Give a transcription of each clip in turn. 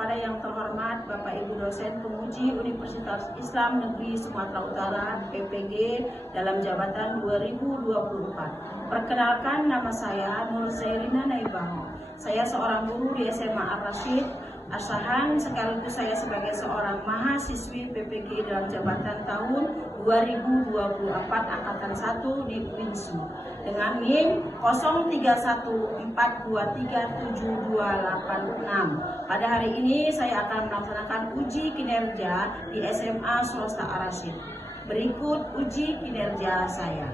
kepada yang terhormat Bapak Ibu dosen penguji Universitas Islam Negeri Sumatera Utara PPG dalam jabatan 2024. Perkenalkan, nama saya Nur Zairina Naibang. Saya seorang guru di SMA Ar-Rasyid Asahan, sekaligus saya sebagai seorang mahasiswi PPG dalam jabatan tahun 2024 angkatan 1 di UINSU dengan NIM 0314237286. Pada hari ini saya akan melaksanakan uji kinerja di SMA Swasta Ar-Rasyid. Berikut uji kinerja saya.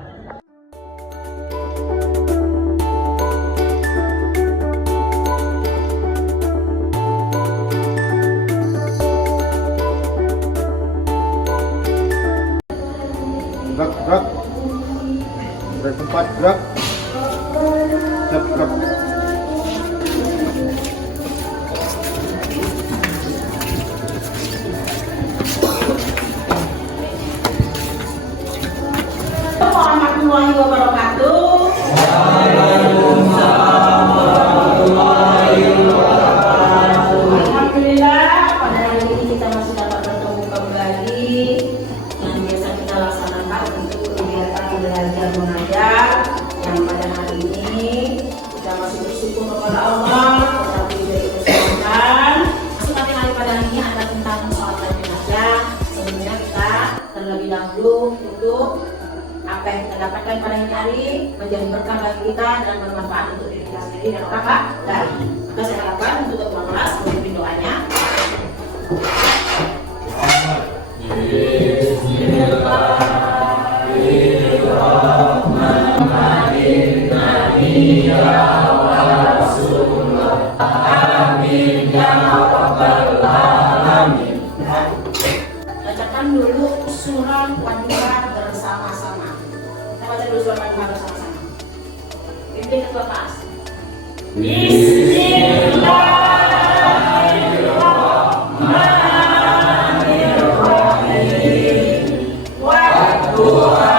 Gerak, dari tempat gerak, gerak. Warahmatullahi wabarakatuh. Alhamdulillah, pada hari ini kita masih dapat bertemu kembali yang biasa kita laksanakan untuk kegiatan belajar mengajar. Yang pada hari ini kita masih bersyukur kepada Allah tetapi diberi kesehatan. Materi pada hari ini ada tentang sholat jenazah. Sebelumnya kita terlebih dahulu untuk apa yang kita dapatkan pada hari menjadi berkah bagi kita dan bermanfaat untuk diri kita sendiri dan orang lain. Maka saya harapkan untuk ketua kelas memimpin doanya. Bacakan dulu surah Wadduha bersama-sama. Kita baca dulu surah Wadduha bersama-sama. Pimpin ketua kelas. Bismillahirrahmanirrahim. Wadduha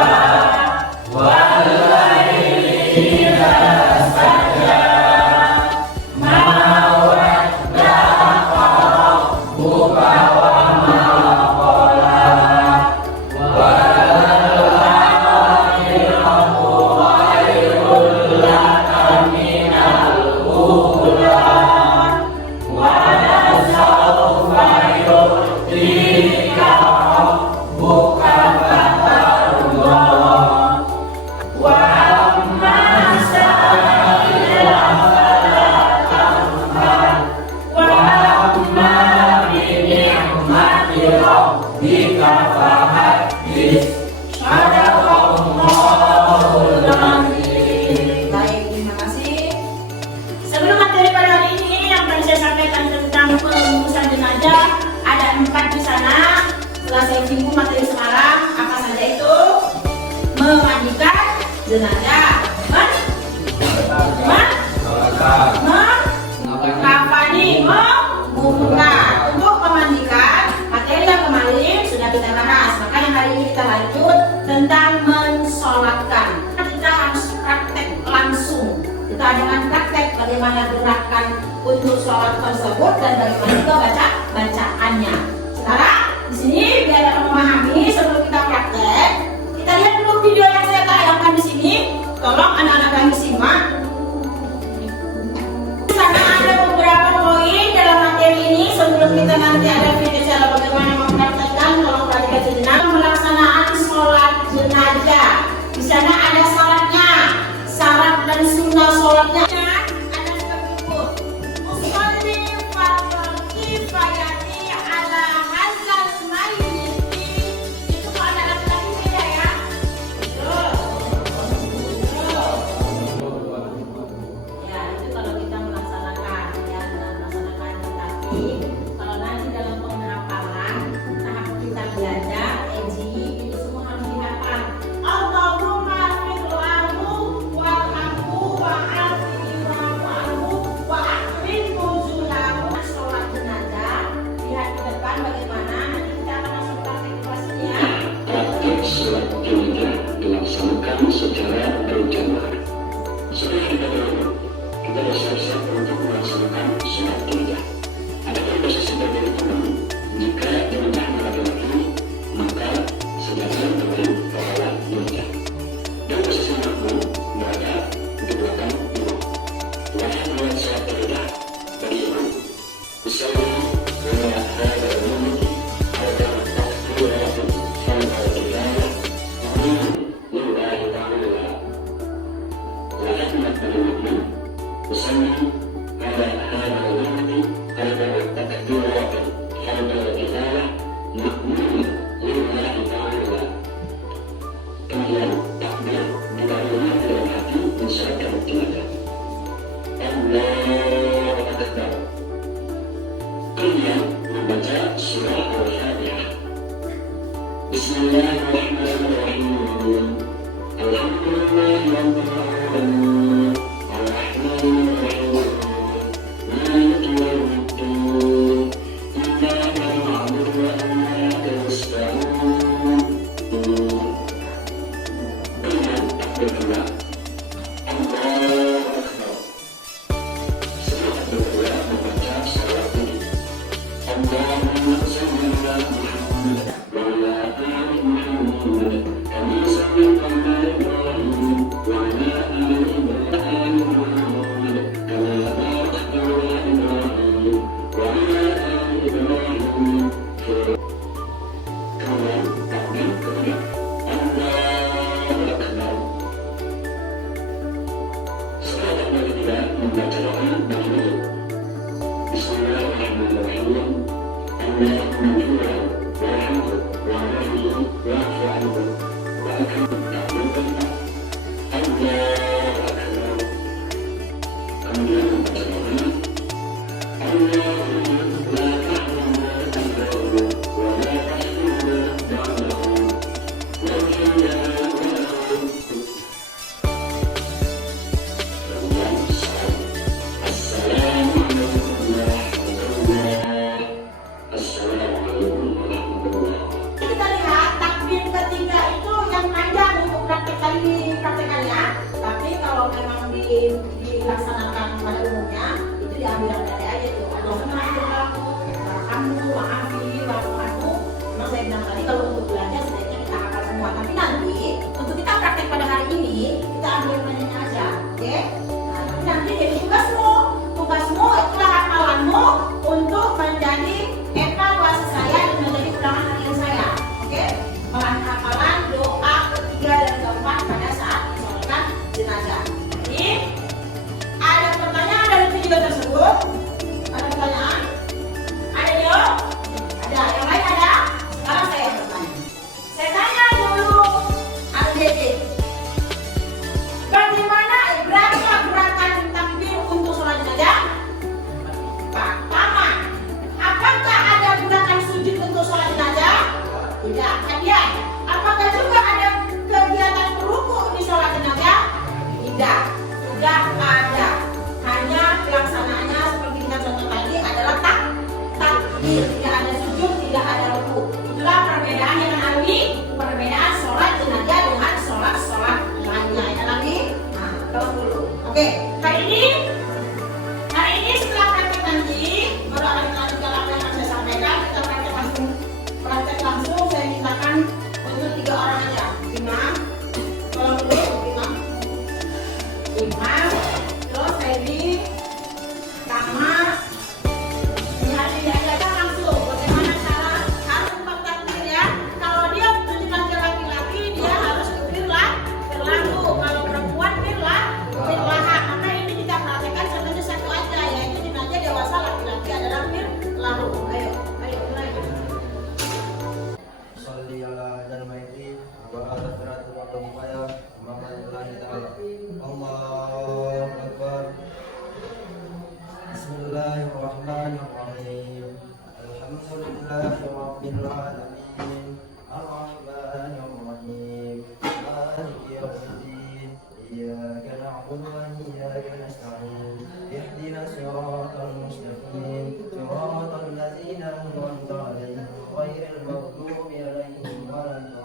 wal-laili idza saja. Ma wadda'a rabbuka wa ma qala. Wal-akhiratu khairul laka minal ula. Wa lasawfa yu'tika rabbuka fatarda. Wa amma sa'ila fala tanhar. Wa amma bi ni'mati rabbika fahaddits. Shadaqallahul azim. Baik, terima kasih. Sebelum materi pada hari ini yang tadi saya sampaikan tentang pengurusan jenazah, ada 4 di sana. Setelah saya singgung materi sekarang, apa saja itu? Memandikan jenazah, mengkafani, menguburkan. Untuk memandikan, materi yang kemarin sudah kita bahas. Maka yang hari ini kita lanjut tentang mensolatkan. Kita harus praktek langsung. Kita dengan praktek bagaimana gerakan untuk sholat tersebut dan bagaimana juga bacaannya. Sekarang di sini biar dapat memahami sebelum kita praktek, kita lihat dulu video yang saya tayangkan di sini. Tolong anak-anak kami simak. Di sana ada beberapa poin dalam materi ini. Sebelum kita nanti ada video cara bagaimana mempraktekkan, tolong perhatikan sejenak pelaksanaan sholat jenazah. Di sana ada syaratnya, syarat dan sunnah sholatnya. Ada sebut usolli fardhu kifayati ala hadzal mayyiti. Itu kalau ada laki-laki beda ya. Ya, itu kalau kita melaksanakan ya, melaksanakan. Tetapi kalau nanti dalam pengharapan tahap kita belajar EJI itu semua harus dihafal. Allahumma fir'ahu wa'afu wa'afi wa'afu wa'akrim nuzulahu. Sholat jenazah, lihat ke depan bagaimana nanti kita akan masuk praktik kelasnya. Praktik sholat jenazah dilaksanakan secara berjamaah. Setelah kita bersiap untuk melaksanakan sholat jenazah. Ada posisi surah Al-Fatihah. Bismillahirrahmanirrahim. Alhamdulillahirabbil alamin. Arrahmanir rahim. Maliki yaumiddin. Iyyaka na'budu wa iyyaka nasta'in. Dengan takbir kedua, Allahu Akbar. Setelah berdua membaca salawat ini. Allahumma shalli ala Muhammad wa ala ali Muhammad kama shallaita ala Ibrahim wa ala ali Muhammad kama barakta ala Ibrahim wa ala ali Ibrahim. Kemudian takbir kedua, Allahu Akbar. Setelah takbir kedua membaca doa dahulu. Bismillahirrahmanirrahim. Allahumma jura warhamhu wa'afihi wa'afu anhu wa akrim ta'budanna. Allahu Akbar. Kemudian membaca doa, Allahumma la tahrimna ajrahu wa la tahrimna ba'dahu waghfir lana wa lahu. Kemudian salam. Assalamualaikum warahmatullahi. Assalamualaikum warahmatullahi. Kita lihat takbir ketiga itu yang panjang untuk praktekannya. Tapi kalau memang dilaksanakan pada umumnya itu diambil yang pendek aja tuh. Allahumma warhamhu wa'afihi wa'fu anhu. Memang saya bilang tadi kalau untuk belajar sebaiknya kita hafal semua. Tapi nanti untuk kita praktek pada hari ini kita ambil yang pendeknya aja, oke? Nah, tapi nanti jadi tugasmu itulah hafalanmu untuk menjadi evaluasi saya dan menjadi ulangan harian saya, oke? Hafalan doa ketiga dan keempat pada saat mensolatkan jenazah. Jadi ada pertanyaan dari video tersebut? Ada pertanyaan? Ada yo? Ada. Yang lain ada? Sekarang saya bertanya. Saya tanya dulu ADD. Bagaimana berapa gerakan takbir untuk sholat jenazah? Pertama, apakah ada gerakan sujud untuk sholat jenazah? Tidak. Kemudian, apakah juga ada kegiatan ruku di sholat jenazah? Tidak. Tidak ada. Hanya pelaksanaannya seperti kita contoh tadi adalah takbir. Tidak ada sujud, tidak ada ruku. Itulah perbedaan yang alami, perbedaan sholat jenazah dengan sholat lainnya. Ya lagi? Nah, terus dulu. Oke, hari ini setelah praktek nanti baru akan melanjutkan apa yang akan saya sampaikan. Kita praktek langsung. Saya mintakan untuk 3 orang aja. Imam, tolong dulu Imam, terus Feby, Rama. Lihat aja langsung bagaimana cara harus tempat takbir ya. Kalau dia menunjukkan laki-laki dia harus berlaku. Kalau perempuan berlahan. Maka ini kita praktekkan contohnya satu aja, yaitu jenazah dewasa laki-laki adalah berlalu. Ayo mulai. Sholli ala al-maiti wa ala salatu wa qawmaya wa ma'alillahi ta'ala. Allahu Akbar. Bismillahirrahmanirrahim. Alhamdulillahi rabbil alamin. Ar-rahmanir rahim. Maliki yawmiddin. Iyyaka na'budu wa iyyaka nasta'in. Ihdinas siratal mustaqim. Siratal ladzina an'amta 'alaihim ghairil maghdubi 'alaihim waladdallin.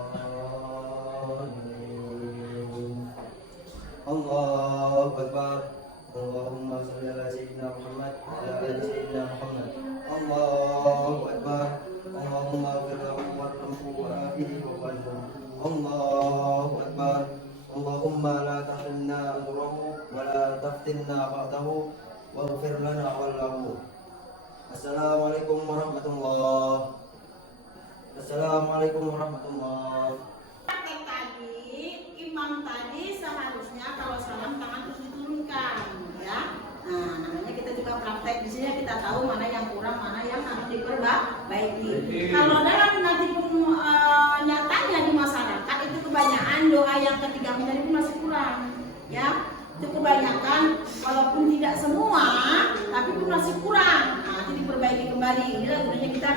Allahu Akbar. Allahumma shalli ala sayyidina Muhammad wa ala ali sayyidina Muhammad. Allahu Akbar. Allahumma ighfir lahu warhamhu wa'afihi wa'fu anhu. Allahu Akbar. Allahumma la tahrimna ajrahu wa la taftinna ba'dahu waghfir lana wa lahu. Assalamualaikum warahmatullahi. Assalamualaikum warahmatullahi. Imam tadi seharusnya kalau salam tangan terus diturunkan, ya. Nah, namanya kita juga praktek di sini kita tahu mana yang kurang, mana yang harus diperbaiki. Kalau dalam nanti nyatanya di masyarakat itu kebanyakan doa yang ketiga menjadi masih kurang, ya. itu kebanyakan, walaupun tidak semua, tapi pun masih kurang. Nah, itu diperbaiki kembali. Inilah gunanya kita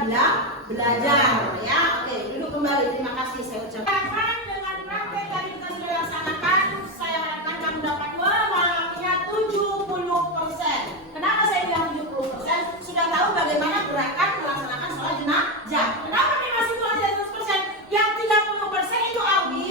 belajar, ya. Oke, duduk kembali. Terima kasih saya ucapkan. Dengan praktek tadi kita sudah laksanakan, saya harapkan kamu dapat memahaminya 70%. Kenapa saya bilang 70%? Sudah tahu bagaimana gerakan melaksanakan sholat jenazah. Kenapa nih masih sholat jenazah 100%? Yang 30% itu awi,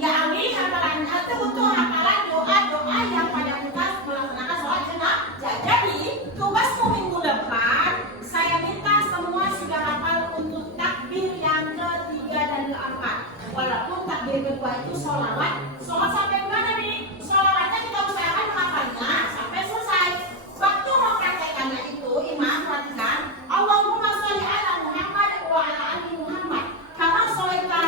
ya awi hafalan atau untuk hafalan doa-doa yang pada kita melaksanakan sholat jenazah. Jadi tugasmu minggu depan, saya minta semua sudah hafal untuk takbir yang ketiga dan keempat. Walaupun takbir kedua itu sholawat sampai mana nih? Sholawatnya kita usahakan menghafalnya sampai selesai. Waktu mempraktekannya itu, imam perhatikan, Allahumma sholli ala Muhammad wa ala ali Muhammad. Kama sholaita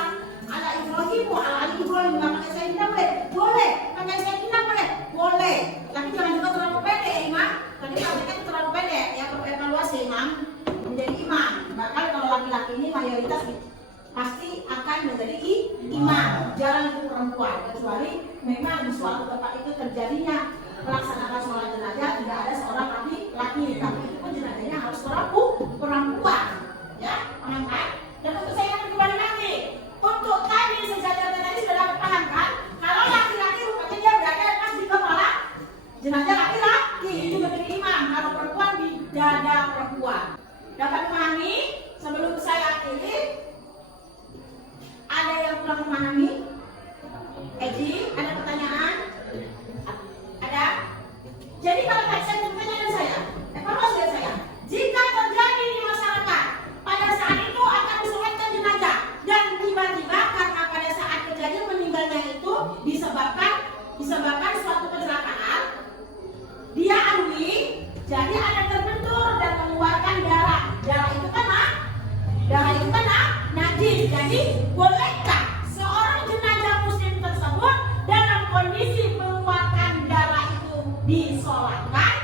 ala Ibrahim wa ala ali Ibrahim. Nggak pakai Sayyidina boleh? Boleh. Pakai Sayyidina boleh? Boleh. Tapi jangan juga terlalu pendek, imam. Tadi prakteknya terlalu pendek. Ya, perlu evaluasi, imam. Menjadi imam. Bahkan kalau laki-laki ini mayoritas pasti akan menjadi imam. Jarang itu perempuan. Kecuali memang di suatu tempat itu terjadinya melaksanakan sholat jenazah tidak ada seorang laki-laki, tapi itu pun jenazahnya harus perempuan, ya, paham kan? Dan untuk saya yang kembali lagi, untuk tadi sejajar tadi sudah dapat paham kan? Kalau laki-laki rupanya dia berada pas di kepala jenazah laki-laki itu menjadi imam. Kalau perempuan di dada perempuan. Dapat memahami? Sebelum saya akhiri, ada yang kurang memahami? Edi, ada pertanyaan? Ada? Jadi kalau saya pertanyaan saya, evaluasi dari saya, jika terjadi di masyarakat pada saat itu akan disolatkan jenazah dan tiba-tiba karena pada saat kejadian meninggalnya itu disebabkan suatu kecelakaan, dia ambil, jadi ada terbentur dan mengeluarkan darah. Darah itu kan najis. Jadi bolehkah seorang jenazah muslim tersebut dalam kondisi mengeluarkan darah itu disolatkan?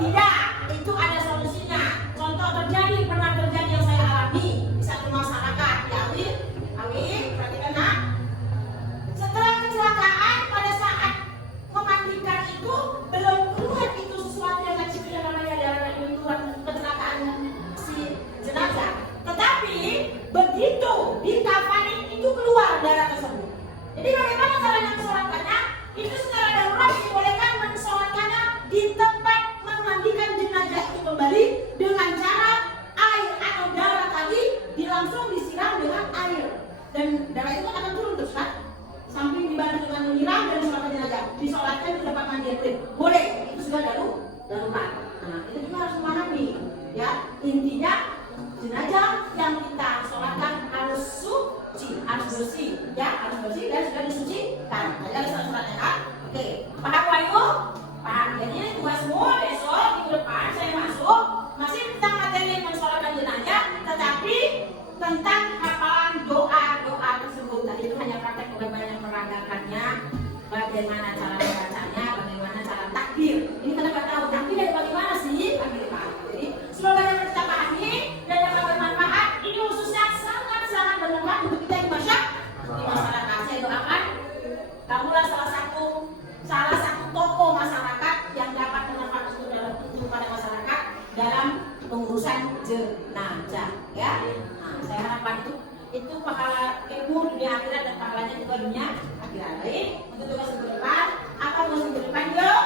Tidak, itu ada solusinya. Contoh pernah terjadi yang saya alami di satu masyarakat. Ya, Awi, perhatikan nak. Setelah kecelakaan pada saat memandikan itu belum keluar itu sesuatu yang kecil yang namanya darah itu keluar kecelakaan si jenazah. Tetapi begitu dikafani itu keluar darah tersebut. Jadi bagaimana caranya mensolatkannya? Itu secara darurat dibolehkan mensolatkannya di tempat memandikan jenazah itu kembali dengan cara air atau darah tadi langsung disiram dengan air dan darah itu akan turun terus kan? Samping dibantu dengan menyiram dan disolatkan jenazah, disolatkan di tempat mandian boleh. Itu sudah darurat. Nah, itu juga harus memahami, ya. Intinya jenazah yang kita sholatkan harus suci, harus bersih, ya, harus bersih dan sudah disucikan. Ada surat-suratnya kan? Oke, paham Wahyu? Paham. Jadi ini tugasmu besok minggu depan saya masuk masih tentang materi mensolatkan jenazah, tetapi tentang hafalan doa-doa tersebut. Tadi itu hanya praktek bagaimana meragakannya, bagaimana cara membacanya, bagaimana cara takbir. Ini kita nggak tahu takbir dari bagaimana sih? Takbir apa? Jadi semoga yang kita pahami dan dapat bermanfaat. Ini khususnya sangat bermanfaat untuk kita di masyarakat. Saya doakan kamulah salah satu tokoh masyarakat yang dapat bermanfaat untuk pada masyarakat dalam pengurusan jenazah, ya. Nah, saya harapkan itu pahala ilmu dunia akhirat dan pahalanya juga dunia akhirat. Baik, untuk tugas ke depan, apa tugas ke depan yuk?